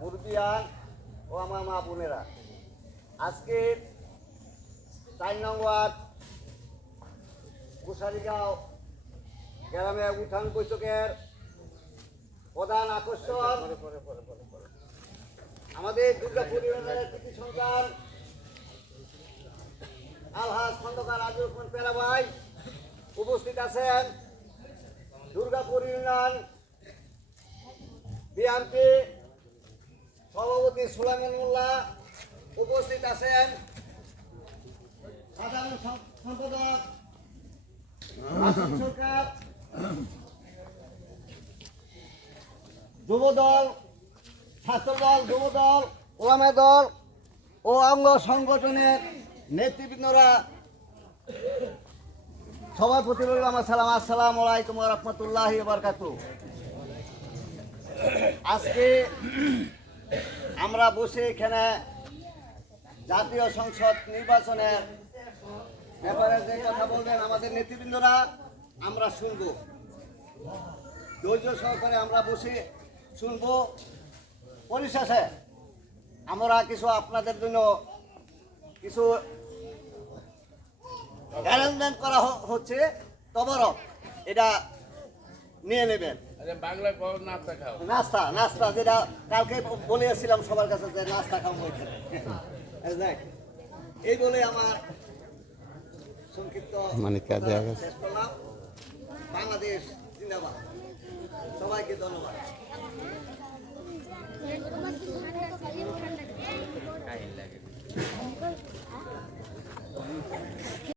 মুরব্বিয়ান ও আমার মা বোনেরা, আজকে 4 নং ওয়ার্ড কুশারিগাঁও গ্রামে উঠান বৈঠকের প্রধান আকর্ষণ আমাদের দুর্গাপুর ইউনিয়নের কৃতি সন্তান আলহাজ খন্দকার আজিজুর রহমান পেরা ভাই উপস্থিত আছেন। দুর্গাপুর ইউনিয়ন বিএনপি সভাপতি সুলাইমান মোল্লা উপস্থিত আছেন। সাধারণ সম্পাদক হাসান সরকার, যুবদল, ছাত্রদল, যুবদল, ওলামা দল ও অঙ্গ সংগঠনের নেতৃবৃন্দরা সবার প্রতি রইল আমার সালাম। আসসালামু আলাইকুম ওয়া রাহমাতুল্লাহি ওয়া বারাকাতুহু। আজকে আমরা বসে এখানে জাতীয় সংসদ নির্বাচনের ব্যাপারে যে কথা বলবেন আমাদের নেতৃবৃন্দরা আমরা শুনব, ধৈর্য সহকারে আমরা বসে শুনব। পরিশেষে আমরা কিছু আপনাদের জন্য কিছু অ্যারেঞ্জমেন্ট করা হচ্ছে, তবরক এটা নিয়ে নেবেন। নাস্তা নাস্তা যেটা কালকে বলেছিলাম সবার কাছে যে নাস্তা খাবো ওইখানে। এই বলে আমার সংক্ষিপ্ত শেষ করলাম। বাংলাদেশ জিন্দাবাদ। সবাইকে ধন্যবাদ।